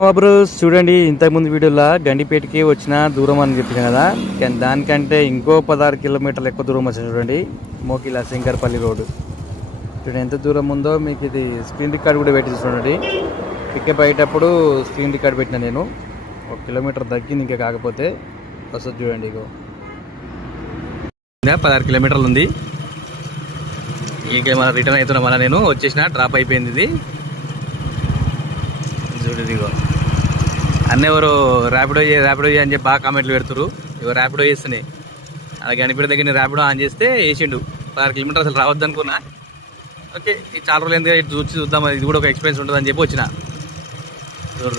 Bros చూడండి, ఇంతకుముందు వీడియోలో గండిపేటకి వచ్చిన దూరం అని చెప్పాను కదా, కానీ దానికంటే ఇంకో 16 కిలోమీటర్లు ఎక్కువ దూరం వచ్చింది. చూడండి, మోకిలా శంకర్పల్లి రోడ్డు చూడండి ఎంత దూరం ఉందో. మీకు ఇది స్క్రీన్ రికార్డ్ కూడా పెట్టి చూడండి. పికప్ అయ్యేటప్పుడు స్క్రీన్ రికార్డ్ పెట్టిన నేను 1 కిలోమీటర్ తగ్గింది ఇంకా. కాకపోతే వస్తుంది చూడండి, ఇగో 16 కిలోమీటర్లు ఉంది. ఇంకా మళ్ళీ రిటర్న్ అవుతున్నా. మళ్ళీ నేను వచ్చేసిన, డ్రాప్ అయిపోయింది ఇది చూడండి. ఇగో అన్నీ ఎవరు ర్యాపిడో అని చెప్పి బాగా కామెంట్లు పెడుతురు. ఇగో ర్యాపిడో చేస్తున్నాయి. అలా గణిపేట దగ్గర ర్యాపిడో ఆన్ చేస్తే వేసిండు. 16 కిలోమీటర్ అసలు రావద్దు అనుకున్నా. ఓకే, ఈ చాలా రోజులు ఎందుకు ఇటు చూద్దాం, ఇది కూడా ఒక ఎక్స్పీరియన్స్ ఉంటుంది అని చెప్పి వచ్చిన.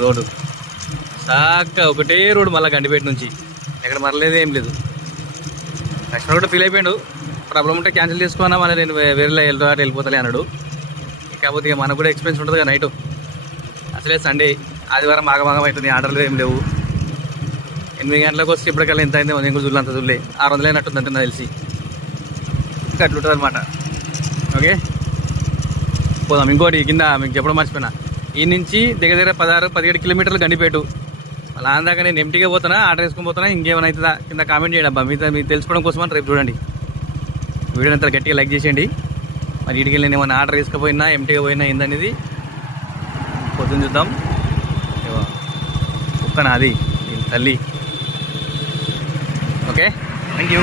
రోడ్డు సాక్క ఒకటే రోడ్డు, మళ్ళీ గండిపేట నుంచి ఎక్కడ మరలేదు, ఏం లేదు. కస్టమర్ కూడా ఫీల్ అయిపోయాడు. ప్రాబ్లం ఉంటే క్యాన్సిల్ చేసుకున్నా, మళ్ళీ నేను వేరే వెళ్ళిపోతాలే అన్నాడు. కాకపోతే ఇక మనకు కూడా ఎక్స్పీరియన్స్ ఉంటుంది కదా. నైట్ అసలే సండే, ఆదివారం ఆగమాగం అవుతుంది, ఆర్డర్లు ఏం లేవు. 8 గంటలకు వస్తే ఇప్పటికల్లా ఎంత అయిందో నేను కూడా చూడలే, అంత చూడలే. 600 అయినట్టుంది అంటే నాకు తెలిసి. అట్లుంటుంది అనమాట. ఓకే, పోదాం. ఇంకోటి కింద మీకు చెప్పడం మర్చిపోయినా, ఈ నుంచి దగ్గర దగ్గర 16-17 కిలోమీటర్లు గండిపేటు. అలా అందాక నేను ఎంటీగా పోతానా, ఆర్డర్ వేసుకొని పోతానా, ఇంకేమైనా అవుతుందా కింద కామెంట్ చేయండి అబ్బా. మీరు తెలుసుకోవడం కోసం అని రేపు చూడండి. వీడియో అంతా గట్టిగా లైక్ చేసేయండి. మరి వీటికి నేను ఏమైనా ఆర్డర్ వేసుకపోయినా, ఎంటీగా పోయినా ఏందనేది పొద్దున్న చూద్దాం. కుక్కనా అది, తల్లి. Okay, thank you.